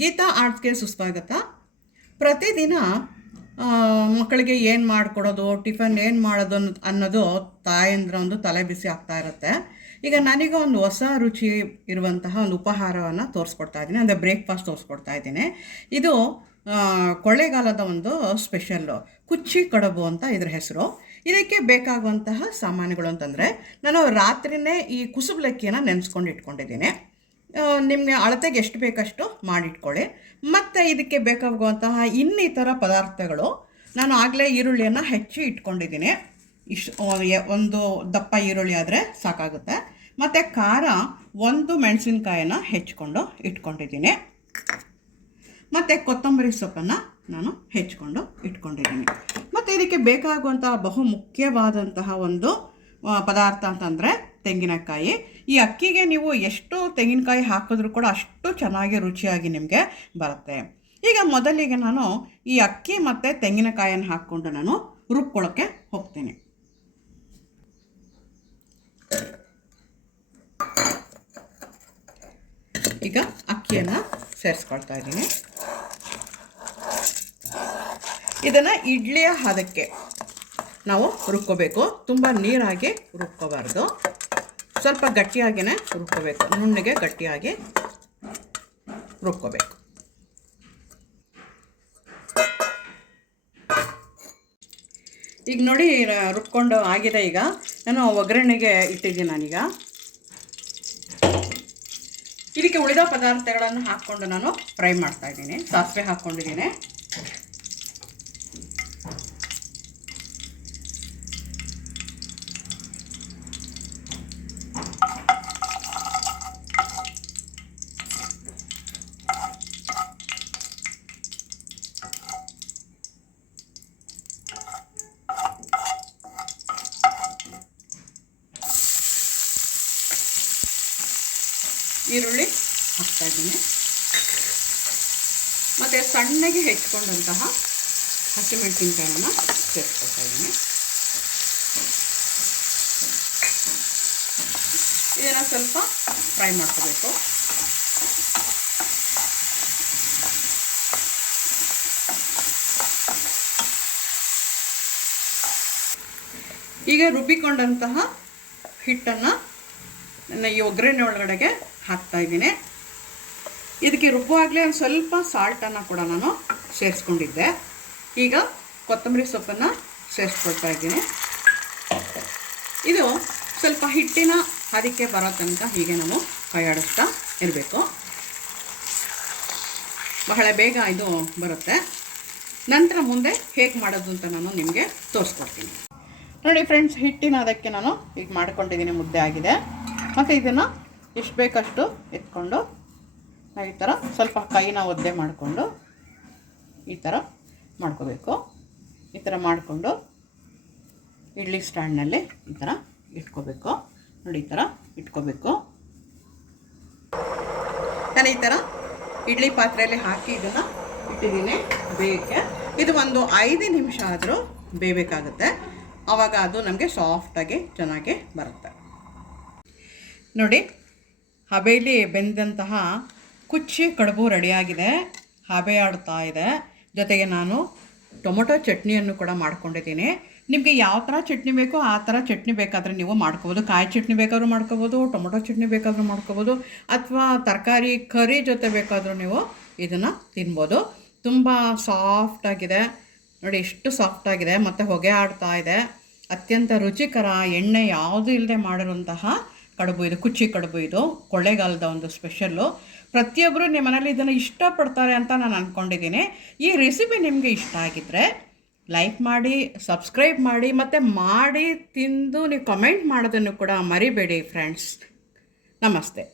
ಗೀತಾ ಆರ್ಟ್ಸ್ಗೆ ಸುಸ್ವಾಗತ. ಪ್ರತಿದಿನ ಮಕ್ಕಳಿಗೆ ಏನು ಮಾಡಿಕೊಡೋದು, ಟಿಫನ್ ಏನು ಮಾಡೋದು ಅನ್ನೋದು ತಾಯಂದ್ರ ಒಂದು ತಲೆ ಬಿಸಿ ಆಗ್ತಾ ಇರುತ್ತೆ. ಈಗ ನನಗೆ ಒಂದು ಹೊಸ ರುಚಿ ಇರುವಂತಹ ಒಂದು ಉಪಹಾರವನ್ನು ತೋರಿಸ್ಕೊಡ್ತಾ ಇದ್ದೀನಿ. ಅಂದರೆ ಬ್ರೇಕ್ಫಾಸ್ಟ್ ತೋರಿಸ್ಕೊಡ್ತಾ ಇದ್ದೀನಿ. ಇದು ಕೊಳ್ಳೇಗಾಲದ ಒಂದು ಸ್ಪೆಷಲ್ಲು ಕುಚ್ಚಿ ಕಡಬು ಅಂತ ಇದ್ರ ಹೆಸರು. ಇದಕ್ಕೆ ಬೇಕಾಗುವಂತಹ ಸಾಮಾನುಗಳು ಅಂತಂದರೆ, ನಾನು ರಾತ್ರಿನೇ ಈ ಕುಸುಬ್ಲಕ್ಕಿಯನ್ನು ನೆನೆಸ್ಕೊಂಡು ಇಟ್ಕೊಂಡಿದ್ದೀನಿ. ನಿಮಗೆ ಅಳತೆಗೆ ಎಷ್ಟು ಬೇಕಷ್ಟು ಮಾಡಿಟ್ಕೊಳ್ಳಿ. ಮತ್ತು ಇದಕ್ಕೆ ಬೇಕಾಗುವಂತಹ ಇನ್ನಿತರ ಪದಾರ್ಥಗಳು, ನಾನು ಆಗಲೇ ಈರುಳ್ಳಿಯನ್ನು ಹೆಚ್ಚಿ ಇಟ್ಕೊಂಡಿದ್ದೀನಿ. ಇಷ್ಟು ಒಂದು ದಪ್ಪ ಈರುಳ್ಳಿ ಆದರೆ ಸಾಕಾಗುತ್ತೆ. ಮತ್ತು ಖಾರ ಒಂದು ಮೆಣಸಿನ್ಕಾಯನ್ನು ಹೆಚ್ಕೊಂಡು ಇಟ್ಕೊಂಡಿದ್ದೀನಿ. ಮತ್ತು ಕೊತ್ತಂಬರಿ ಸೊಪ್ಪನ್ನು ನಾನು ಹೆಚ್ಕೊಂಡು ಇಟ್ಕೊಂಡಿದ್ದೀನಿ. ಮತ್ತು ಇದಕ್ಕೆ ಬೇಕಾಗುವಂತಹ ಬಹು ಮುಖ್ಯವಾದಂತಹ ಒಂದು ಪದಾರ್ಥ ಅಂತಂದರೆ ತೆಂಗಿನಕಾಯಿ. ಈ ಅಕ್ಕಿಗೆ ನೀವು ಎಷ್ಟು ತೆಂಗಿನಕಾಯಿ ಹಾಕಿದ್ರೂ ಕೂಡ ಅಷ್ಟು ಚೆನ್ನಾಗಿ ರುಚಿಯಾಗಿ ನಿಮಗೆ ಬರುತ್ತೆ. ಈಗ ಮೊದಲಿಗೆ ನಾನು ಈ ಅಕ್ಕಿ ಮತ್ತು ತೆಂಗಿನಕಾಯಿಯನ್ನು ಹಾಕ್ಕೊಂಡು ನಾನು ರುಬ್ಕೊಳ್ಳೋಕ್ಕೆ ಹೋಗ್ತೀನಿ. ಈಗ ಅಕ್ಕಿಯನ್ನು ಸೇರಿಸ್ಕೊಳ್ತಾ ಇದ್ದೀನಿ. ಇದನ್ನು ಇಡ್ಲಿಯ ಹದಕ್ಕೆ ನಾವು ರುಬ್ಕೋಬೇಕು. ತುಂಬ ನೀರಾಗಿ ರುಬ್ಕೋಬಾರ್ದು. ಸ್ವಲ್ಪ ಗಟ್ಟಿಯಾಗಿಯೇ ರುಬ್ಕೋಬೇಕು. ನುಣ್ಣಗೆ ಗಟ್ಟಿಯಾಗಿ ರುಬ್ಕೋಬೇಕು. ಈಗ ನೋಡಿ, ರುಬ್ಕೊಂಡು ಆಗಿದೆ ಈಗ. ನಾನು ಒಗ್ಗರಣೆಗೆ ಇಟ್ಟಿದ್ದೀನಿ ನಾನೀಗ. ಇದಕ್ಕೆ ಉಳಿದ ಪದಾರ್ಥಗಳನ್ನು ಹಾಕ್ಕೊಂಡು ನಾನು ಫ್ರೈ ಮಾಡ್ತಾ ಇದ್ದೀನಿ. ಸಾಸಿವೆ ಹಾಕ್ಕೊಂಡಿದ್ದೀನಿ. ಈರುಳ್ಳಿ ಹಾಕ್ತಾ ಇದ್ದೀನಿ. ಮತ್ತು ಸಣ್ಣಗೆ ಹೆಚ್ಚಿಕೊಂಡಂತಹ ಹಸಿಮೆಣಸಿನಕಾಯನ್ನು ಸೇರಿಸ್ಕೊಳ್ತಾ ಇದ್ದೀನಿ. ಇದನ್ನು ಸ್ವಲ್ಪ ಫ್ರೈ ಮಾಡ್ಕೋಬೇಕು. ಈಗ ರುಬ್ಬಿಕೊಂಡಂತಹ ಹಿಟ್ಟನ್ನು ನನ್ನ ಈ ಒಗ್ಗರಣೆ ಒಳಗಡೆಗೆ ಹಾಕ್ತಾ ಇದ್ದೀನಿ ಇದಕ್ಕೆ ರುಬ್ಬುವಾಗಲೇ ಒಂದು ಸ್ವಲ್ಪ ಸಾಲ್ಟನ್ನು ಕೂಡ ನಾನು ಸೇರಿಸ್ಕೊಂಡಿದ್ದೆ. ಈಗ ಕೊತ್ತಂಬರಿ ಸೊಪ್ಪನ್ನು ಸೇರಿಸ್ಕೊಳ್ತಾ ಇದ್ದೀನಿ ಇದು ಸ್ವಲ್ಪ ಹಿಟ್ಟಿನ ಅದಕ್ಕೆ ಬರೋ ತನಕ ಹೀಗೆ ನಾವು ಕೈಯಾಡಿಸ್ತಾ ಇರಬೇಕು. ಬಹಳ ಬೇಗ ಇದು ಬರುತ್ತೆ. ನಂತರ ಮುಂದೆ ಹೇಗೆ ಮಾಡೋದು ಅಂತ ನಾನು ನಿಮಗೆ ತೋರಿಸ್ಕೊಡ್ತೀನಿ. ನೋಡಿ ಫ್ರೆಂಡ್ಸ್, ಹಿಟ್ಟಿನ ಅದಕ್ಕೆ ನಾನು ಈಗ ಮಾಡ್ಕೊಂಡಿದ್ದೀನಿ ಮುದ್ದೆ ಆಗಿದೆ. ಮತ್ತು ಇದನ್ನು ಎಷ್ಟು ಬೇಕಷ್ಟು ಎತ್ಕೊಂಡು ನಾವು ಈ ಥರ ಸ್ವಲ್ಪ ಕೈನ ಒದ್ದೆ ಮಾಡಿಕೊಂಡು ಈ ಥರ ಮಾಡ್ಕೋಬೇಕು. ಈ ಥರ ಮಾಡಿಕೊಂಡು ಇಡ್ಲಿ ಸ್ಟ್ಯಾಂಡ್ನಲ್ಲಿ ಈ ಥರ ಇಟ್ಕೋಬೇಕು. ನೋಡಿ, ಈ ಥರ ಇಟ್ಕೋಬೇಕು. ನಾನು ಈ ಥರ ಇಡ್ಲಿ ಪಾತ್ರೆಯಲ್ಲಿ ಹಾಕಿ ಇದನ್ನು ಇಟ್ಟಿದ್ದೀನಿ ಬೇಯಕ್ಕೆ. ಇದು ಒಂದು ಐದು ನಿಮಿಷ ಆದರೂ ಬೇಯಬೇಕಾಗುತ್ತೆ. ಆವಾಗ ಅದು ನಮಗೆ ಸಾಫ್ಟಾಗಿ ಚೆನ್ನಾಗಿ ಬರುತ್ತೆ. ನೋಡಿ ಹಬೆಯಲ್ಲಿ ಬೆಂದಂತಹ ಕುಚ್ಚಿ ಕಡುಬು ರೆಡಿಯಾಗಿದೆ. ಹಬೆ ಆಡ್ತಾ ಇದೆ. ಜೊತೆಗೆ ನಾನು ಟೊಮೊಟೊ ಚಟ್ನಿಯನ್ನು ಕೂಡ ಮಾಡ್ಕೊಂಡಿದ್ದೀನಿ. ನಿಮಗೆ ಯಾವ ಥರ ಚಟ್ನಿ ಬೇಕೋ ಆ ಥರ ಚಟ್ನಿ ಬೇಕಾದರೆ ನೀವು ಮಾಡ್ಕೋಬೋದು. ಕಾಯಿ ಚಟ್ನಿ ಬೇಕಾದರೂ ಮಾಡ್ಕೋಬೋದು, ಟೊಮೊಟೊ ಚಟ್ನಿ ಬೇಕಾದರೂ ಮಾಡ್ಕೋಬೋದು, ಅಥವಾ ತರಕಾರಿ, ಕರಿ ಜೊತೆ ಬೇಕಾದರೂ ನೀವು ಇದನ್ನು ತಿನ್ಬೋದು. ತುಂಬ ಸಾಫ್ಟಾಗಿದೆ ನೋಡಿ ಎಷ್ಟು ಸಾಫ್ಟಾಗಿದೆ ಮತ್ತು ಹೊಗೆ ಆಡ್ತಾ ಇದೆ. ಅತ್ಯಂತ ರುಚಿಕರ ಎಣ್ಣೆ ಯಾವುದೂ ಇಲ್ಲದೆ ಮಾಡಿರುವಂತಹ ಕಡುಬು ಇದು, ಕುಚ್ಚಿ ಕಡುಬು ಇದು, ಕೊಳ್ಳೇಗಾಲದ ಒಂದು ಸ್ಪೆಷಲ್ಲು ಪ್ರತಿಯೊಬ್ಬರು ನಿಮ್ಮ ಮನೇಲಿ ಇದನ್ನು ಇಷ್ಟಪಡ್ತಾರೆ ಅಂತ ನಾನು ಅಂದ್ಕೊಂಡಿದ್ದೀನಿ ಈ ರೆಸಿಪಿ ನಿಮಗೆ ಇಷ್ಟ ಆಗಿದ್ದರೆ ಲೈಕ್ ಮಾಡಿ ಸಬ್ಸ್ಕ್ರೈಬ್ ಮಾಡಿ, ಮತ್ತು ಮಾಡಿ ತಿಂದು ನೀವು ಕಮೆಂಟ್ ಮಾಡೋದನ್ನು ಕೂಡ ಮರಿಬೇಡಿ ಫ್ರೆಂಡ್ಸ್ ನಮಸ್ತೆ.